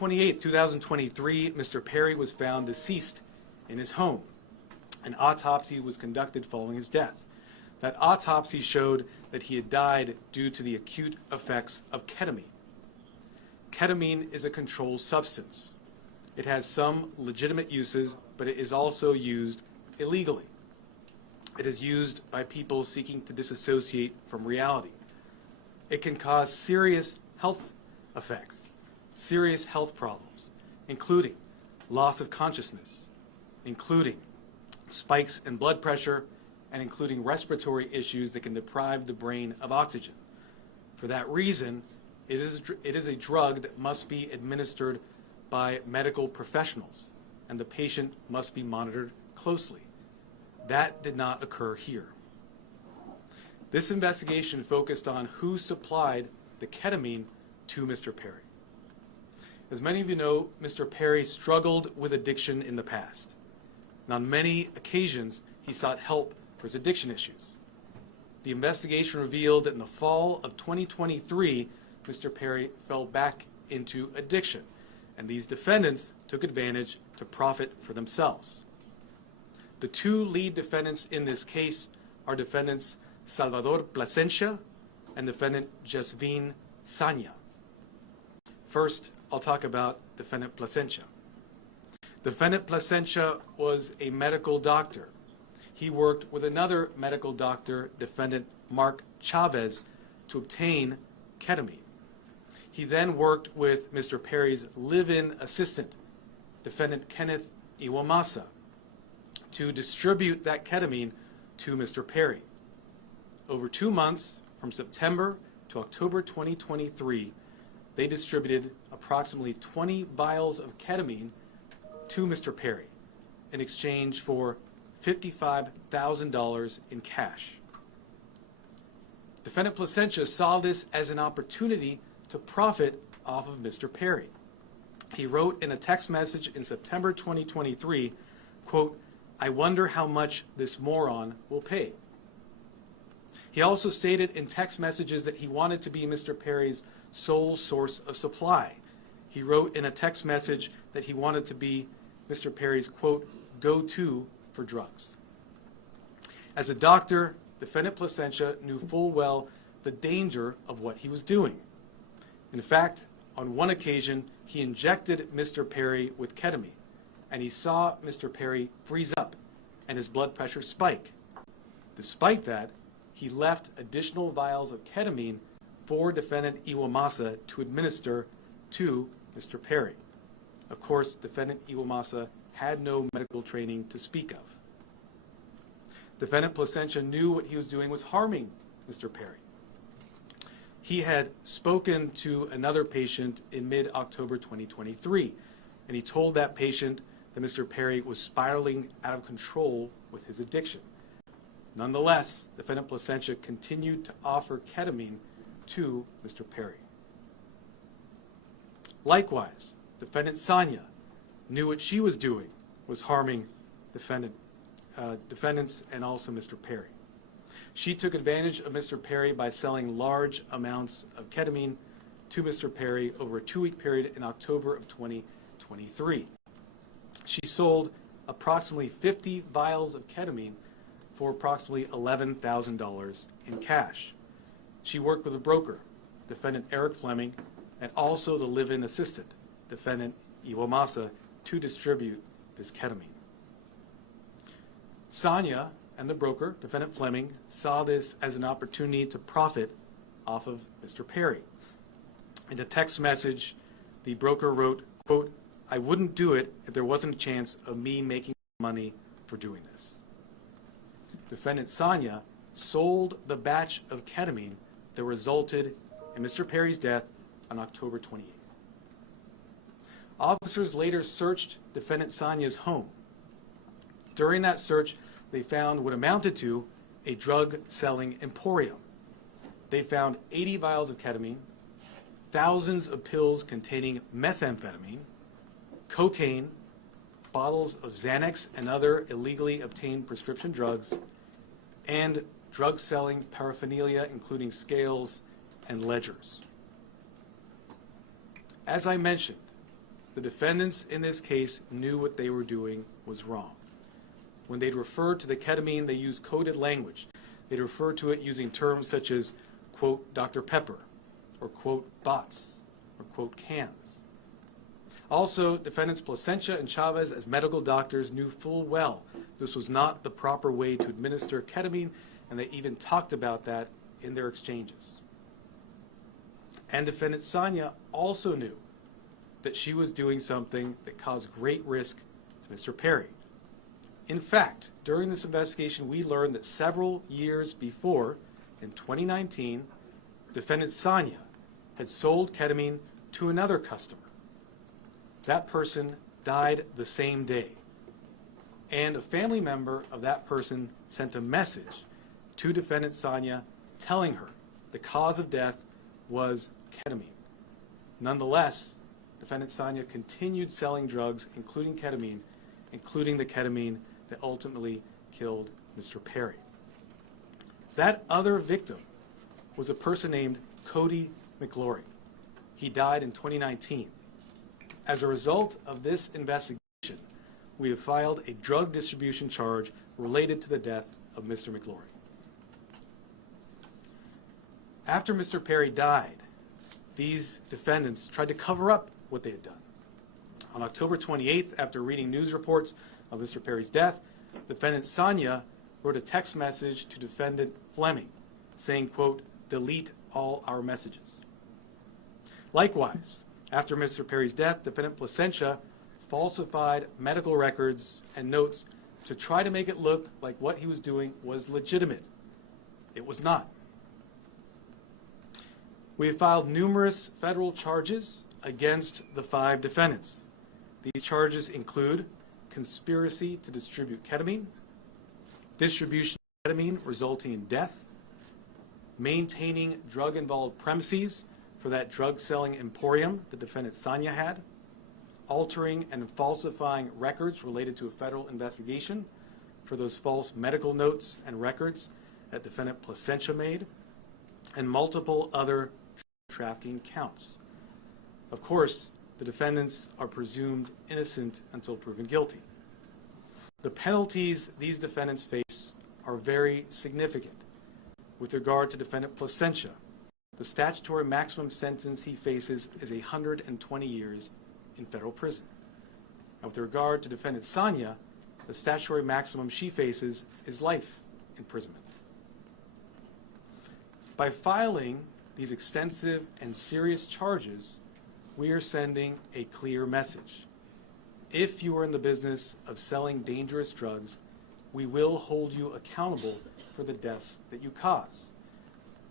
28, 2023, Mr. Perry was found deceased in his home. An autopsy was conducted following his death. That autopsy showed that he had died due to the acute effects of ketamine. Ketamine is a controlled substance. It has some legitimate uses, but it is also used illegally. It is used by people seeking to disassociate from reality. It can cause serious health effects, serious health problems, including loss of consciousness, including spikes in blood pressure, and including respiratory issues that can deprive the brain of oxygen. For that reason, it is a drug that must be administered by medical professionals, and the patient must be monitored closely. That did not occur here. This investigation focused on who supplied the ketamine to Mr. Perry. As many of you know, Mr. Perry struggled with addiction in the past. And on many occasions, he sought help for his addiction issues. The investigation revealed that in the fall of 2023, Mr. Perry fell back into addiction, and these defendants took advantage to profit for themselves. The two lead defendants in this case are defendants Salvador Plasencia and defendant Jasvin Sanya. First, I'll talk about defendant Plasencia. Defendant Plasencia was a medical doctor. He worked with another medical doctor, defendant Mark Chavez, to obtain ketamine. He then worked with Mr. Perry's live-in assistant, defendant Kenneth Iwamasa, to distribute that ketamine to Mr. Perry. Over 2 months, from September to October 2023, they distributed approximately 20 vials of ketamine to Mr. Perry in exchange for $55,000 in cash. Defendant Plasencia saw this as an opportunity to profit off of Mr. Perry. He wrote in a text message in September 2023, quote, "I wonder how much this moron will pay." He also stated in text messages that he wanted to be Mr. Perry's sole source of supply. He wrote in a text message that he wanted to be Mr. Perry's, quote, "go-to for drugs." As a doctor, defendant Plasencia knew full well the danger of what he was doing. In fact, on one occasion, he injected Mr. Perry with ketamine, and he saw Mr. Perry freeze up and his blood pressure spike. Despite that, he left additional vials of ketamine for defendant Iwamasa to administer to Mr. Perry. Of course, defendant Iwamasa had no medical training to speak of. Defendant Plasencia knew what he was doing was harming Mr. Perry. He had spoken to another patient in mid-October 2023, and he told that patient that Mr. Perry was spiraling out of control with his addiction. Nonetheless, defendant Plasencia continued to offer ketamine to Mr. Perry. Likewise, defendant Sanya knew what she was doing was harming defendants and also Mr. Perry. She took advantage of Mr. Perry by selling large amounts of ketamine to Mr. Perry over a 2-week period in October of 2023. She sold approximately 50 vials of ketamine for approximately $11,000 in cash. She worked with a broker, defendant Eric Fleming, and also the live-in assistant, defendant Iwamasa, to distribute this ketamine. Sanya and the broker, defendant Fleming, saw this as an opportunity to profit off of Mr. Perry. In a text message, the broker wrote, quote, "I wouldn't do it if there wasn't a chance of me making money for doing this." Defendant Sanya sold the batch of ketamine that resulted in Mr. Perry's death on October 28th. Officers later searched defendant Sanya's home. During that search, they found what amounted to a drug-selling emporium. They found 80 vials of ketamine, thousands of pills containing methamphetamine, cocaine, bottles of Xanax and other illegally obtained prescription drugs, and drug-selling paraphernalia, including scales and ledgers. As I mentioned, the defendants in this case knew what they were doing was wrong. When they'd refer to the ketamine, they used coded language. They'd refer to it using terms such as, quote, Dr. Pepper, or quote, bots, or quote, cans. Also, defendants Placencia and Chavez, as medical doctors, knew full well this was not the proper way to administer ketamine, and they even talked about that in their exchanges. And defendant Sonia also knew that she was doing something that caused great risk to Mr. Perry. In fact, during this investigation, we learned that several years before, in 2019, defendant Sonia had sold ketamine to another customer. That person died the same day, and a family member of that person sent a message to defendant Sonia telling her the cause of death was ketamine. Nonetheless, defendant Sonia continued selling drugs, including the ketamine that ultimately killed Mr. Perry. That other victim was a person named Cody McLaury. He died in 2019. As a result of this investigation, we have filed a drug distribution charge related to the death of Mr. McLaury. After Mr. Perry died, these defendants tried to cover up what they had done. On October 28th, after reading news reports of Mr. Perry's death, defendant Sonia wrote a text message to defendant Fleming saying, quote, delete all our messages. Likewise, after Mr. Perry's death, defendant Placencia falsified medical records and notes to try to make it look like what he was doing was legitimate. It was not. We have filed numerous federal charges against the 5 defendants. These charges include conspiracy to distribute ketamine, distribution of ketamine resulting in death, maintaining drug-involved premises for that drug-selling emporium the defendant Sonia had, altering and falsifying records related to a federal investigation for those false medical notes and records that defendant Placencia made, and multiple other trafficking counts. Of course, the defendants are presumed innocent until proven guilty. The penalties these defendants face are very significant. With regard to defendant Placencia, the statutory maximum sentence he faces is 120 years in federal prison. And with regard to defendant Sonia, the statutory maximum she faces is life imprisonment. By filing these extensive and serious charges, we are sending a clear message. If you are in the business of selling dangerous drugs, we will hold you accountable for the deaths that you cause.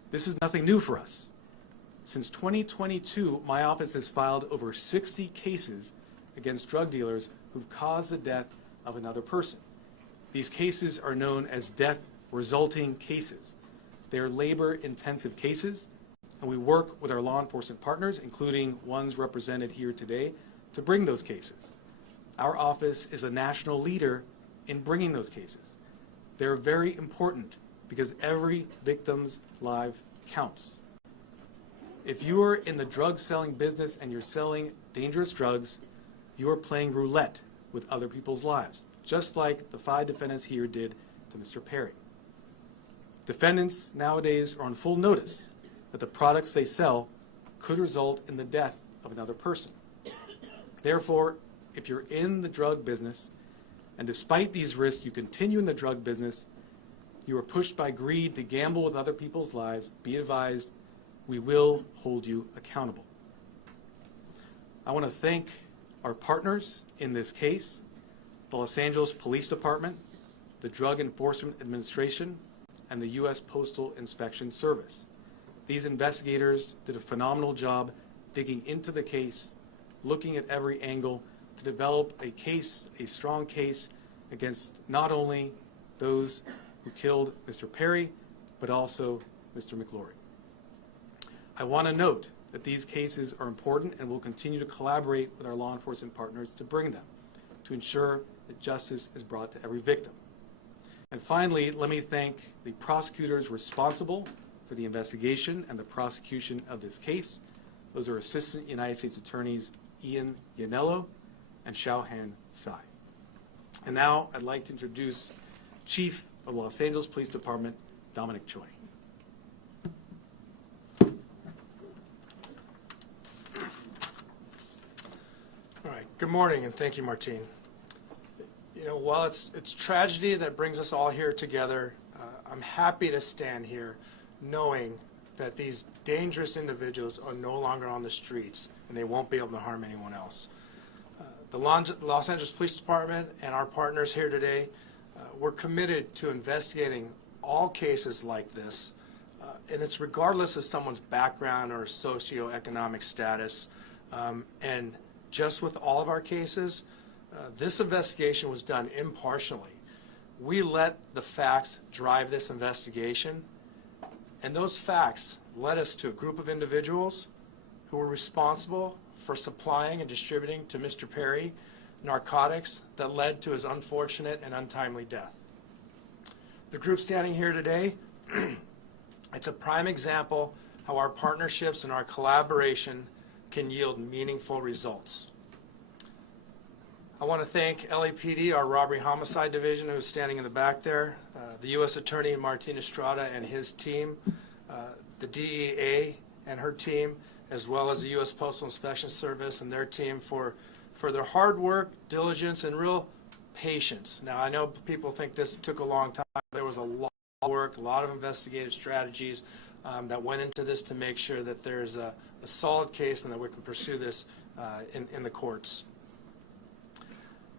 This is nothing new for us. Since 2022, my office has filed over 60 cases against drug dealers who've caused the death of another person. These cases are known as death resulting cases. They are labor-intensive cases, and we work with our law enforcement partners, including ones represented here today, to bring those cases. Our office is a national leader in bringing those cases. They're very important because every victim's life counts. If you are in the drug selling business and you're selling dangerous drugs, you are playing roulette with other people's lives, just like the 5 defendants here did to Mr. Perry. Defendants nowadays are on full notice that the products they sell could result in the death of another person. Therefore, if you're in the drug business, and despite these risks you continue in the drug business, you are pushed by greed to gamble with other people's lives, be advised, we will hold you accountable. I want to thank our partners in this case, the Los Angeles Police Department, the Drug Enforcement Administration, and the U.S. Postal Inspection Service. These investigators did a phenomenal job digging into the case, looking at every angle to develop a case, a strong case, against not only those who killed Mr. Perry, but also Mr. McLaury. I want to note that these cases are important and we'll continue to collaborate with our law enforcement partners to bring them, to ensure that justice is brought to every victim. And finally, let me thank the prosecutors responsible for the investigation and the prosecution of this case. Those are Assistant United States Attorneys Ian Yanello, and Xiaohan Tsai. And now I'd like to introduce Chief of the Los Angeles Police Department, Dominic Choi. All right, good morning, and thank you, Martine. You know, while it's tragedy that brings us all here together, I'm happy to stand here knowing that these dangerous individuals are no longer on the streets and they won't be able to harm anyone else. The Los Angeles Police Department and our partners here today, we're committed to investigating all cases like this, and it's regardless of someone's background or socioeconomic status. And just with all of our cases, this investigation was done impartially. We let the facts drive this investigation, and those facts led us to a group of individuals who were responsible for supplying and distributing to Mr. Perry narcotics that led to his unfortunate and untimely death. The group standing here today, it's a prime example how our partnerships and our collaboration can yield meaningful results. I want to thank LAPD, our Robbery Homicide Division, who's standing in the back there, the U.S. Attorney Martin Estrada and his team, the DEA and her team, as well as the U.S. Postal Inspection Service and their team for their hard work, diligence, and real patience. Now, I know people think this took a long time. There was a lot of work, a lot of investigative strategies that went into this to make sure that there's a solid case and that we can pursue this in the courts.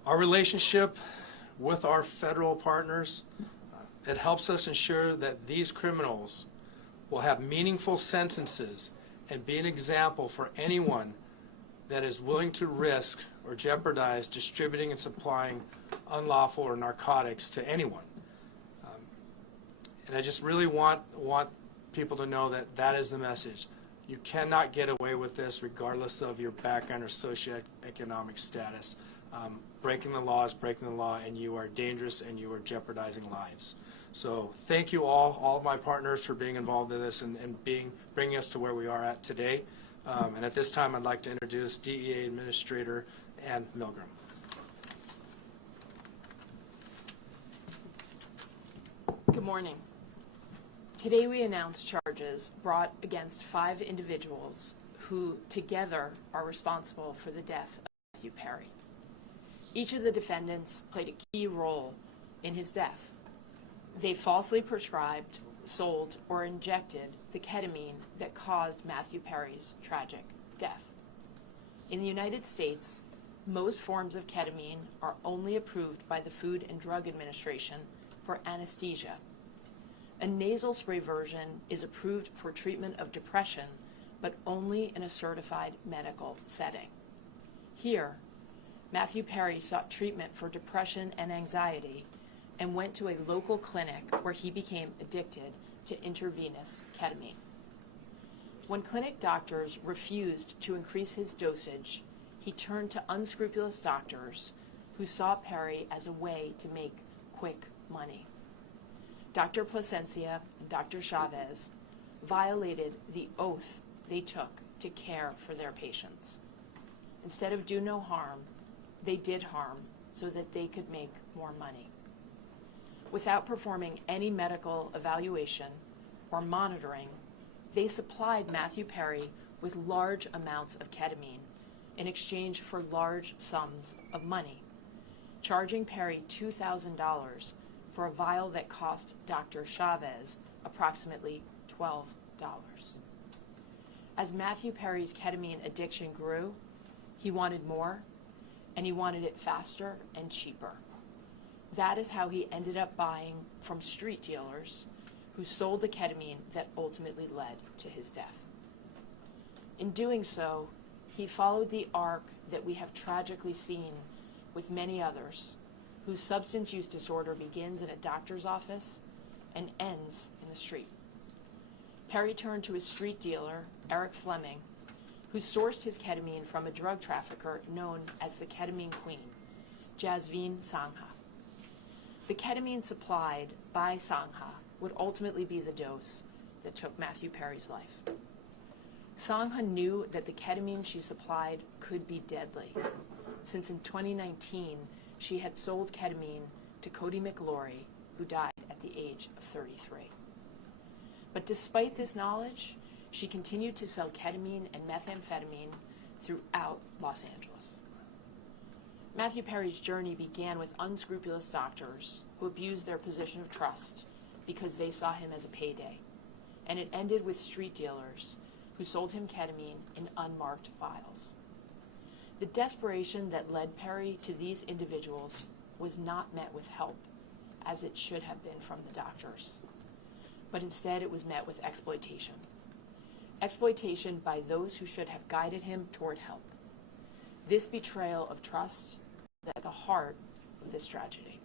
Our relationship with our federal partners, it helps us ensure that these criminals will have meaningful sentences and be an example for anyone that is willing to risk or jeopardize distributing and supplying unlawful or narcotics to anyone. And I just really want people to know that that is the message. You cannot get away with this regardless of your background or socioeconomic status. Breaking the law is breaking the law, and you are dangerous and you are jeopardizing lives. So thank you all of my partners for being involved in this and bringing us to where we are at today. And at this time, I'd like to introduce DEA Administrator Ann Milgram. Good morning. Today we announce charges brought against 5 individuals who together are responsible for the death of Matthew Perry. Each of the defendants played a key role in his death. They falsely prescribed, sold, or injected the ketamine that caused Matthew Perry's tragic death. In the United States, most forms of ketamine are only approved by the Food and Drug Administration for anesthesia. A nasal spray version is approved for treatment of depression, but only in a certified medical setting. Here, Matthew Perry sought treatment for depression and anxiety and went to a local clinic where he became addicted to intravenous ketamine. When clinic doctors refused to increase his dosage, he turned to unscrupulous doctors who saw Perry as a way to make quick money. Dr. Plasencia and Dr. Chavez violated the oath they took to care for their patients. Instead of do no harm, they did harm so that they could make more money. Without performing any medical evaluation or monitoring, they supplied Matthew Perry with large amounts of ketamine in exchange for large sums of money, charging Perry $2,000 for a vial that cost Dr. Chavez approximately $12. As Matthew Perry's ketamine addiction grew, he wanted more, and he wanted it faster and cheaper. That is how he ended up buying from street dealers who sold the ketamine that ultimately led to his death. In doing so, he followed the arc that we have tragically seen with many others, whose substance use disorder begins in a doctor's office and ends in the street. Perry turned to his street dealer, Eric Fleming, who sourced his ketamine from a drug trafficker known as the Ketamine Queen, Jasveen Sangha. The ketamine supplied by Sangha would ultimately be the dose that took Matthew Perry's life. Sangha knew that the ketamine she supplied could be deadly, since in 2019 she had sold ketamine to Cody McLaury, who died at the age of 33. But despite this knowledge, she continued to sell ketamine and methamphetamine throughout Los Angeles. Matthew Perry's journey began with unscrupulous doctors who abused their position of trust because they saw him as a payday, and it ended with street dealers who sold him ketamine in unmarked vials. The desperation that led Perry to these individuals was not met with help, as it should have been from the doctors, but instead it was met with exploitation. Exploitation by those who should have guided him toward help. This betrayal of trust is at the heart of this tragedy.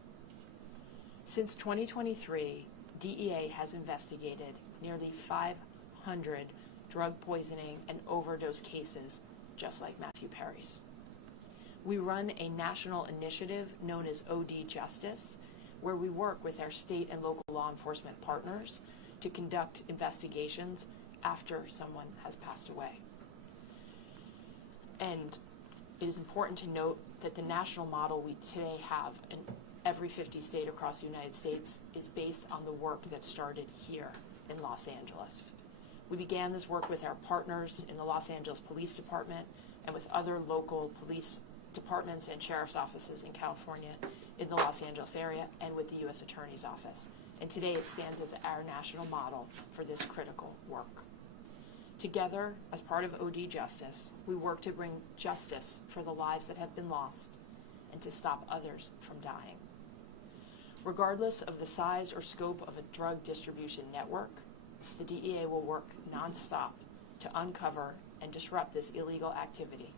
Since 2023, DEA has investigated nearly 500 drug poisoning and overdose cases just like Matthew Perry's. We run a national initiative known as OD Justice, where we work with our state and local law enforcement partners to conduct investigations after someone has passed away. And it is important to note that the national model we today have in every 50 state across the United States is based on the work that started here in Los Angeles. We began this work with our partners in the Los Angeles Police Department and with other local police departments and sheriff's offices in California, in the Los Angeles area, and with the U.S. Attorney's Office. And today it stands as our national model for this critical work. Together, as part of OD Justice, we work to bring justice for the lives that have been lost and to stop others from dying. Regardless of the size or scope of a drug distribution network, the DEA will work nonstop to uncover and disrupt this illegal activity,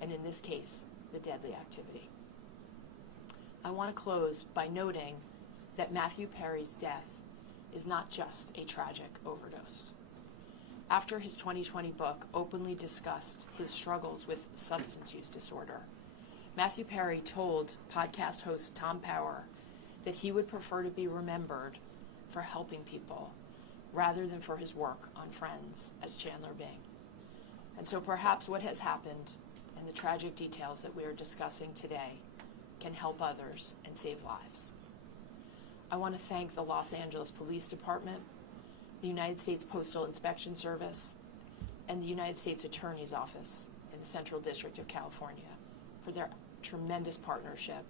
and in this case, the deadly activity. I want to close by noting that Matthew Perry's death is not just a tragic overdose. After his 2020 book openly discussed his struggles with substance use disorder, Matthew Perry told podcast host Tom Power that he would prefer to be remembered for helping people rather than for his work on Friends as Chandler Bing. And so perhaps what has happened and the tragic details that we are discussing today can help others and save lives. I want to thank the Los Angeles Police Department, the United States Postal Inspection Service, and the United States Attorney's Office in the Central District of California for their tremendous partnership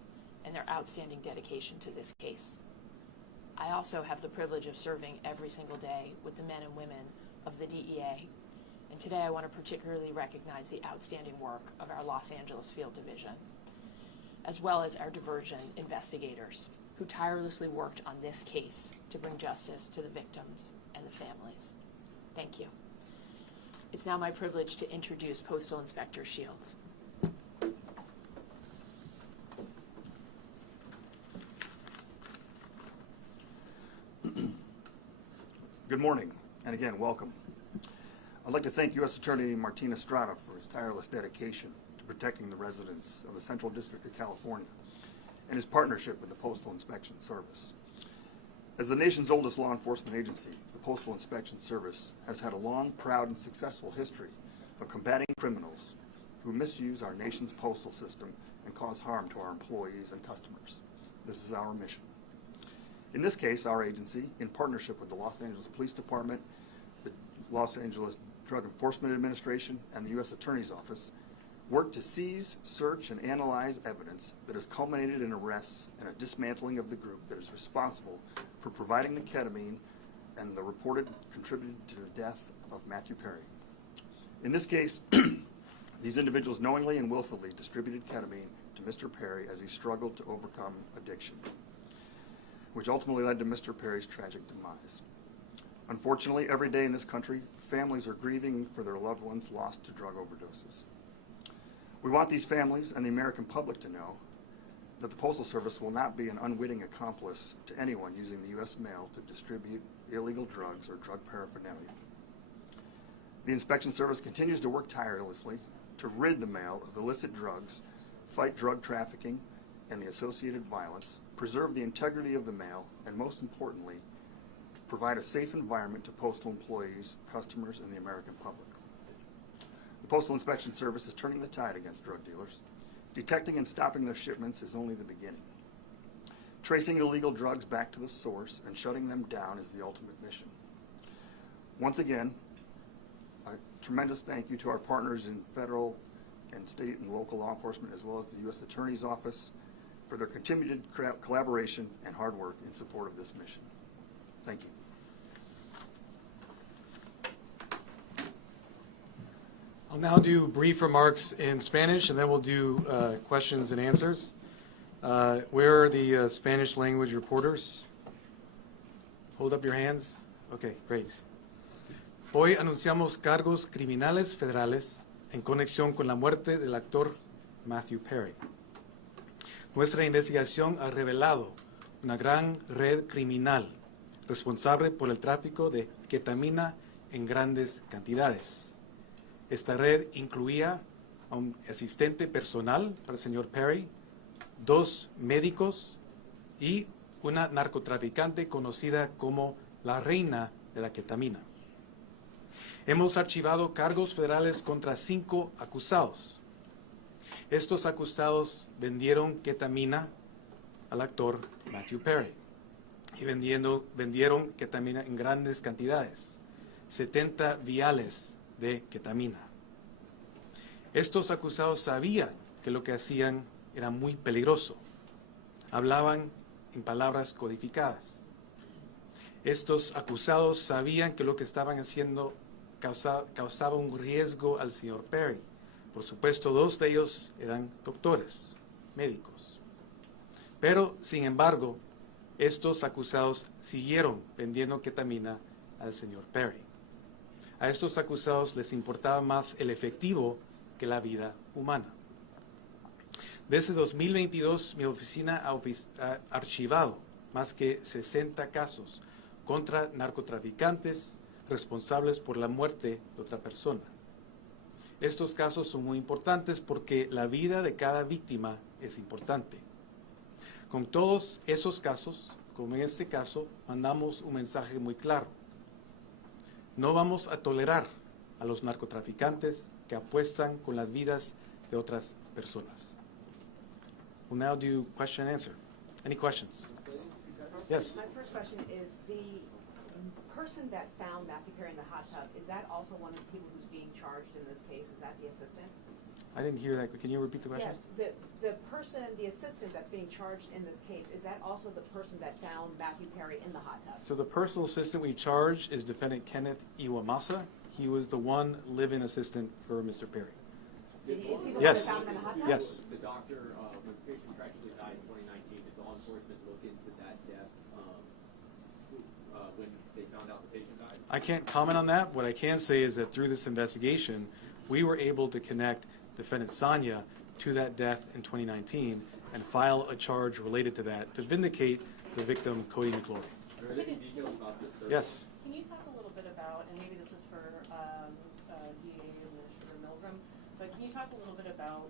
and their outstanding dedication to this case. I also have the privilege of serving every single day with the men and women of the DEA, and today I want to particularly recognize the outstanding work of our Los Angeles Field Division, as well as our diversion investigators who tirelessly worked on this case to bring justice to the victims and the families. Thank you. It's now my privilege to introduce Postal Inspector Shields. Good morning, and again, welcome. I'd like to thank U.S. Attorney Martin Estrada for his tireless dedication to protecting the residents of the Central District of California and his partnership with the Postal Inspection Service. As the nation's oldest law enforcement agency, the Postal Inspection Service has had a long, proud, and successful history of combating criminals who misuse our nation's postal system and cause harm to our employees and customers. This is our mission. In this case, our agency, in partnership with the Los Angeles Police Department, the Los Angeles Drug Enforcement Administration, and the U.S. Attorney's Office, worked to seize, search, and analyze evidence that has culminated in arrests and a dismantling of the group that is responsible for providing the ketamine and the reported contributed to the death of Matthew Perry. In this case, these individuals knowingly and willfully distributed ketamine to Mr. Perry as he struggled to overcome addiction, which ultimately led to Mr. Perry's tragic demise. Unfortunately, every day in this country, families are grieving for their loved ones lost to drug overdoses. We want these families and the American public to know that the Postal Service will not be an unwitting accomplice to anyone using the U.S. mail to distribute illegal drugs or drug paraphernalia. The Inspection Service continues to work tirelessly to rid the mail of illicit drugs, fight drug trafficking and the associated violence, preserve the integrity of the mail, and most importantly, provide a safe environment to postal employees, customers, and the American public. Postal Inspection Service is turning the tide against drug dealers. Detecting and stopping their shipments is only the beginning. Tracing illegal drugs back to the source and shutting them down is the ultimate mission. Once again, a tremendous thank you to our partners in federal and state and local law enforcement, as well as the U.S. Attorney's Office, for their continued collaboration and hard work in support of this mission. Thank you. I'll now do brief remarks in Spanish, and then we'll do questions and answers. Where are the Spanish language reporters? Hold up your hands. Okay, great. Hoy anunciamos cargos criminales federales en conexión con la muerte del actor Matthew Perry. Nuestra investigación ha revelado una gran red criminal responsable por el tráfico de ketamina en grandes cantidades. Esta red incluía a un asistente personal para el señor Perry, 2 médicos y una narcotraficante conocida como la reina de la ketamina. Hemos archivado cargos federales contra 5 acusados. Estos acusados vendieron ketamina al actor Matthew Perry y vendieron ketamina en grandes cantidades, 70 viales de ketamina. Estos acusados sabían que lo que hacían era muy peligroso. Hablaban en palabras codificadas. Estos acusados sabían que lo que estaban haciendo causaba un riesgo al señor Perry. Por supuesto, 2 de ellos eran doctores, médicos. Pero, sin embargo, estos acusados siguieron vendiendo ketamina al señor Perry. A estos acusados les importaba más el efectivo que la vida humana. Desde 2022, mi oficina ha archivado más que 60 casos contra narcotraficantes responsables por la muerte de otra persona. Estos casos son muy importantes porque la vida de cada víctima es importante. Con todos esos casos, como en este caso, mandamos un mensaje muy claro. No vamos a tolerar a los narcotraficantes que apuestan con las vidas de otras personas. We'll now do question and answer. Any questions? Yes. My first question is, the person that found Matthew Perry in the hot tub, is that also one of the people who's being charged in this case? Is that the assistant? I didn't hear that. Can you repeat the question? Yes, the person, the assistant that's being charged in this case, is that also the person that found Matthew Perry in the hot tub? So the personal assistant we charged is defendant Kenneth Iwamasa. He was the one live-in assistant for Mr. Perry. Is he the one Yes. that found him in the hot tub? Yes. The doctor, when the patient tragically died in 2019, did law enforcement look into that death when they found out the patient died? I can't comment on that. What I can say is that through this investigation, we were able to connect defendant Sanya to that death in 2019 and file a charge related to that to vindicate the victim, Cody McClory. Are there any details about this search? Yes. Can you talk a little bit about, and maybe this is for DA Administrator Milgram, but can you talk a little bit about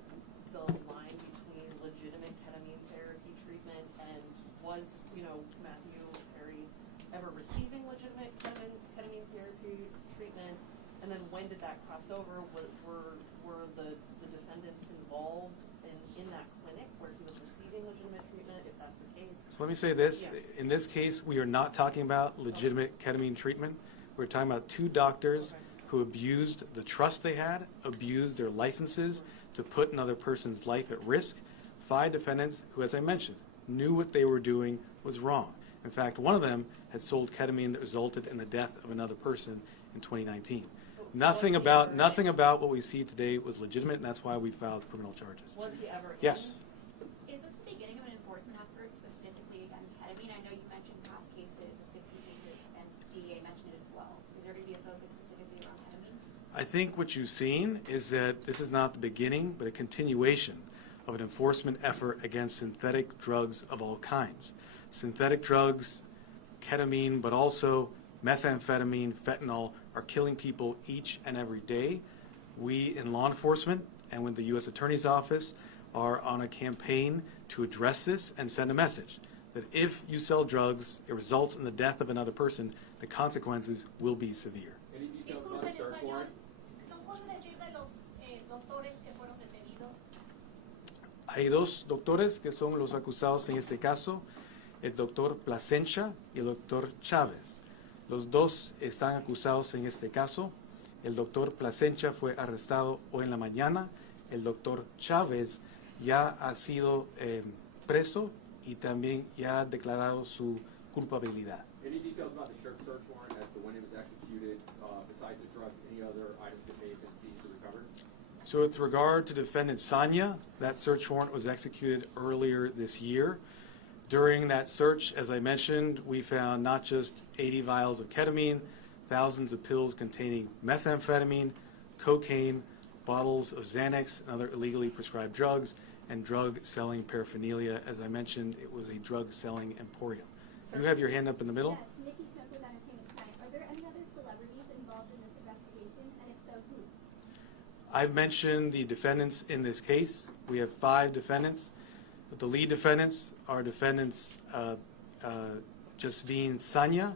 the line between legitimate ketamine therapy treatment and was, Matthew Perry ever receiving legitimate ketamine therapy treatment? And then when did that cross over? Were the defendants involved in that clinic where he was receiving legitimate treatment, if that's the case? So let me say this. Yes. In this case, we are not talking about legitimate ketamine treatment. We're talking about 2 doctors who abused the trust they had, abused their licenses to put another person's life at risk. 5 defendants who, as I mentioned, knew what they were doing was wrong. In fact, one of them had sold ketamine that resulted in the death of another person in 2019. Nothing about what we see today was legitimate, and that's why we filed criminal charges. Was he ever Yes. Is this the beginning of an enforcement effort specifically against ketamine? I know you mentioned past cases, the 60 cases, and DEA mentioned it as well. Is there going to be a focus specifically around ketamine? I think what you've seen is that this is not the beginning, but a continuation of an enforcement effort against synthetic drugs of all kinds. Synthetic drugs, ketamine, but also methamphetamine, fentanyl, are killing people each and every day. We in law enforcement and with the U.S. Attorney's Office are on a campaign to address this and send a message that if you sell drugs, it results in the death of another person, the consequences will be severe. Any details about a search warrant? ¿Nos pueden decir de los Hay dos doctores que son los acusados en este caso, el doctor Plasencia y el doctor Chávez. Los dos están acusados en este caso. El doctor Plasencia fue arrestado hoy en la mañana. El doctor Chávez ya ha sido preso y también ya ha declarado su culpabilidad. Any details about the search warrant as to when it was executed, besides the drugs, any other items that may have been seized or recovered? So with regard to defendant Sanya, that search warrant was executed earlier this year. During that search, as I mentioned, we found not just 80 vials of ketamine, thousands of pills containing methamphetamine, cocaine, bottles of Xanax and other illegally prescribed drugs, and drug-selling paraphernalia. As I mentioned, it was a drug-selling emporium. You have your hand up in the middle. Yes, Nikki Smith with Entertainment Tonight. Are there any other celebrities involved in this investigation, and if so, who? I've mentioned the defendants in this case. We have 5 defendants. The lead defendants are defendants Jasvine Sanya,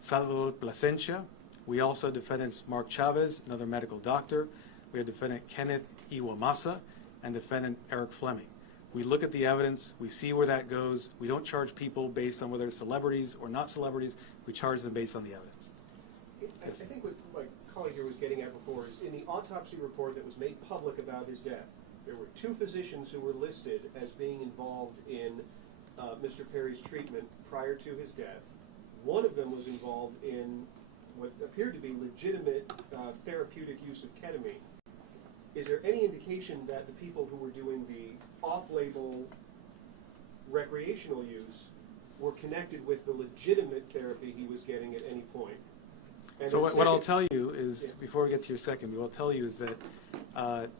Salvador Plasencia. We also have defendants Mark Chavez, another medical doctor. We have defendant Kenneth Iwamasa and defendant Eric Fleming. We look at the evidence, we see where that goes. We don't charge people based on whether they're celebrities or not celebrities. We charge them based on the evidence. I think what my colleague here was getting at before is in the autopsy report that was made public about his death, there were 2 physicians who were listed as being involved in Mr. Perry's treatment prior to his death. One of them was involved in what appeared to be legitimate therapeutic use of ketamine. Is there any indication that the people who were doing the off-label recreational use were connected with the legitimate therapy he was getting at any point? And So then what I'll second- tell you is, before we get to your second, what I'll tell you is that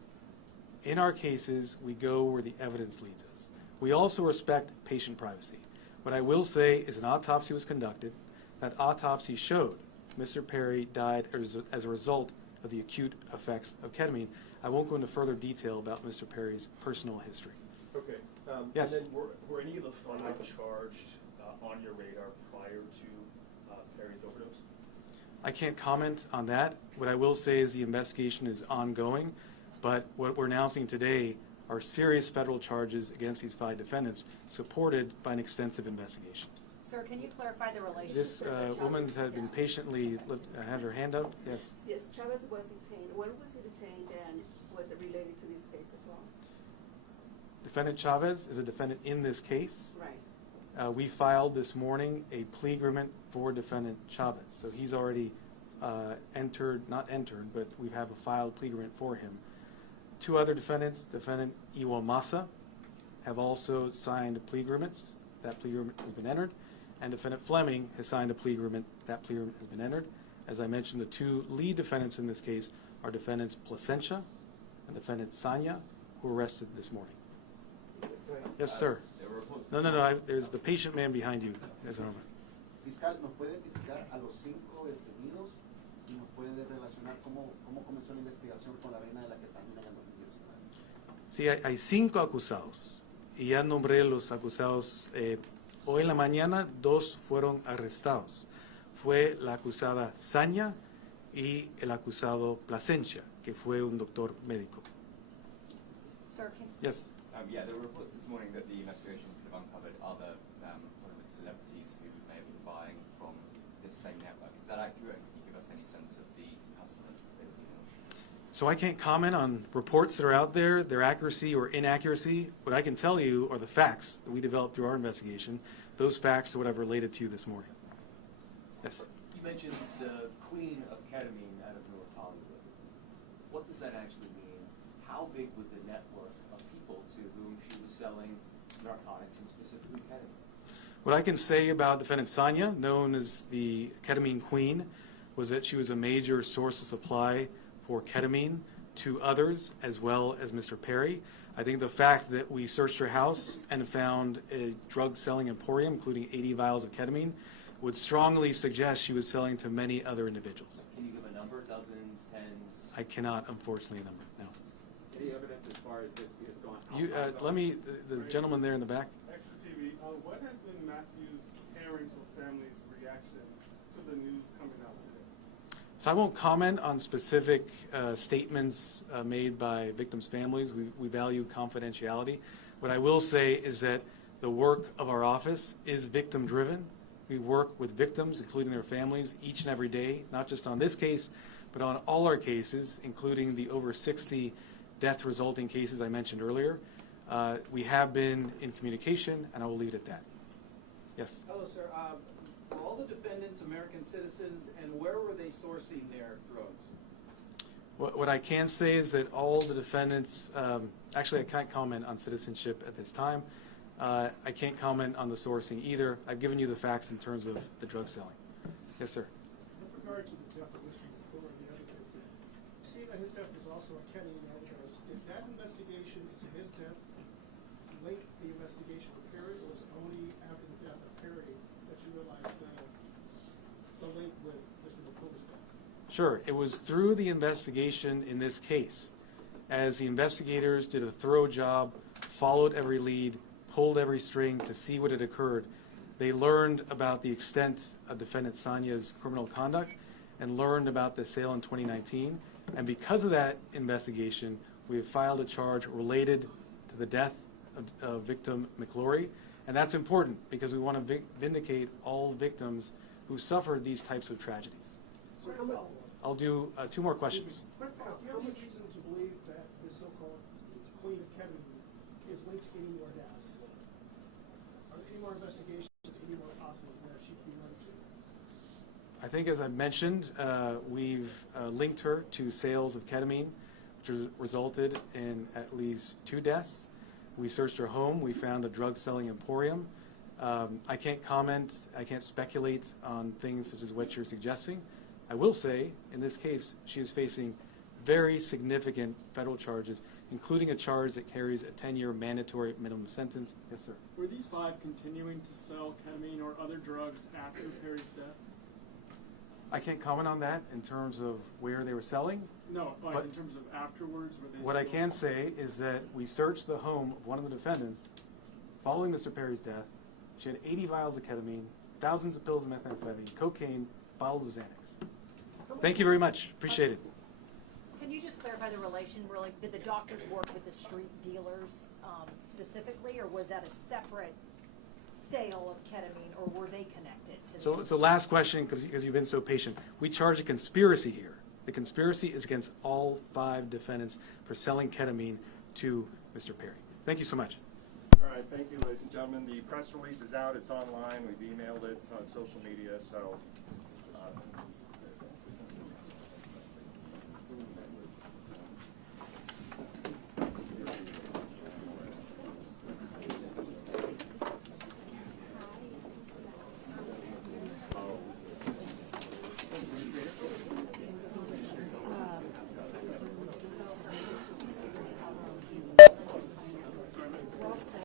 in our cases, we go where the evidence leads us. We also respect patient privacy. What I will say is an autopsy was conducted. That autopsy showed Mr. Perry died as a result of the acute effects of ketamine. I won't go into further detail about Mr. Perry's personal history. Okay. Yes. And then Were any of the 5 charged on your radar prior to Perry's overdose? I can't comment on that. What I will say is the investigation is ongoing, but what we're announcing today are serious federal charges against these 5 defendants, supported by an extensive investigation. Sir, can you clarify the relationship? This woman has been patiently had her hand up. Yes. Yes, Chavez was detained. When was he detained, and was it related to this case as well? Defendant Chavez is a defendant in this case. Right. We filed this morning a plea agreement for defendant Chavez. So he's already not entered, but we have a filed plea agreement for him. 2 other defendants, defendant Iwamasa, have also signed plea agreements. That plea agreement has been entered. And defendant Fleming has signed a plea agreement. That plea agreement has been entered. As I mentioned, the 2 lead defendants in this case are defendants Plasencia and defendant Sanya, who were arrested this morning. Yes, sir. No. There's the patient man behind you. Yes, Norma. Fiscal, ¿nos puede identificar a los 5 detenidos y nos puede relacionar cómo comenzó la investigación con la vena de la ketamina en el 2019? Sí, hay 5 acusados. Y ya nombré los acusados. Hoy en la mañana 2 fueron arrestados. Fue la acusada Sanya y el acusado Plasencia, que fue un doctor médico. Sir, can Yes. Yeah, there were reports this morning that the investigation could have uncovered other Hollywood celebrities who may have been buying from this same network. Is that accurate? Can you give us any sense of the customers that they were dealing with? So I can't comment on reports that are out there, their accuracy or inaccuracy. What I can tell you are the facts that we developed through our investigation. Those facts are what I've related to you this morning. Yes. You mentioned the queen of ketamine out of North Hollywood. What does that actually mean? How big was the network of people to whom she was selling narcotics and specifically ketamine? What I can say about defendant Sanya, known as the ketamine queen, was that she was a major source of supply for ketamine to others as well as Mr. Perry. I think the fact that we searched her house and found a drug-selling emporium, including 80 vials of ketamine, would strongly suggest she was selling to many other individuals. Can you give a number? Dozens, tens? I cannot, unfortunately, a number, no. Any evidence as far as this has gone? Let me, the gentleman there in the back. Extra TV, what has been Matthew's parents or family's reaction to the news coming out today? So I won't comment on specific statements made by victims' families. We value confidentiality. What I will say is that the work of our office is victim-driven. We work with victims, including their families, each and every day, not just on this case, but on all our cases, including the over 60 death-resulting cases I mentioned earlier. We have been in communication, and I will leave it at that. Yes? Hello, sir. Were all the defendants American citizens, and where were they sourcing their drugs? What I can say is that all the defendants, actually I can't comment on citizenship at this time. I can't comment on the sourcing either. I've given you the facts in terms of the drug selling. Yes, sir. With regard to the death of Mr. McClure, the other victim, you see that his death was also a ketamine overdose. Did that investigation into his death link the investigation with Perry, or was it only after the death of Perry that you realized the link with Mr. McClure's death? Sure. It was through the investigation in this case, as the investigators did a thorough job, followed every lead, pulled every string to see what had occurred. They learned about the extent of defendant Sanya's criminal conduct and learned about the sale in 2019. And because of that investigation, we have filed a charge related to the death of victim McClure. And that's important because we want to vindicate all victims who suffered these types of tragedies. So I'll do 2 more questions. do you have any reason to believe that this so-called queen of ketamine is linked to any more deaths? Are there any more investigations into any more possible deaths she could be linked to? I think, as I mentioned, we've linked her to sales of ketamine, which resulted in at least 2 deaths. We searched her home. We found a drug-selling emporium. I can't comment. I can't speculate on things such as what you're suggesting. I will say, in this case, she is facing very significant federal charges, including a charge that carries a 10-year mandatory minimum sentence. Yes, sir. Were these 5 continuing to sell ketamine or other drugs after Perry's death? I can't comment on that in terms of where they were selling. No, like but in terms of afterwards? Were they what I still- can say is that we searched the home of one of the defendants following Mr. Perry's death. She had 80 vials of ketamine, thousands of pills of methamphetamine, cocaine, bottles of Xanax. Thank you very much. Appreciate it. Can you just clarify the relation? Really, did the doctors work with the street dealers specifically, or was that a separate sale of ketamine, or were they connected to? So last question, because you've been so patient. We charge a conspiracy here. The conspiracy is against all 5 defendants for selling ketamine to Mr. Perry. Thank you so much. All right, thank you, ladies and gentlemen. The press release is out. It's online. We've emailed it. It's on social media. So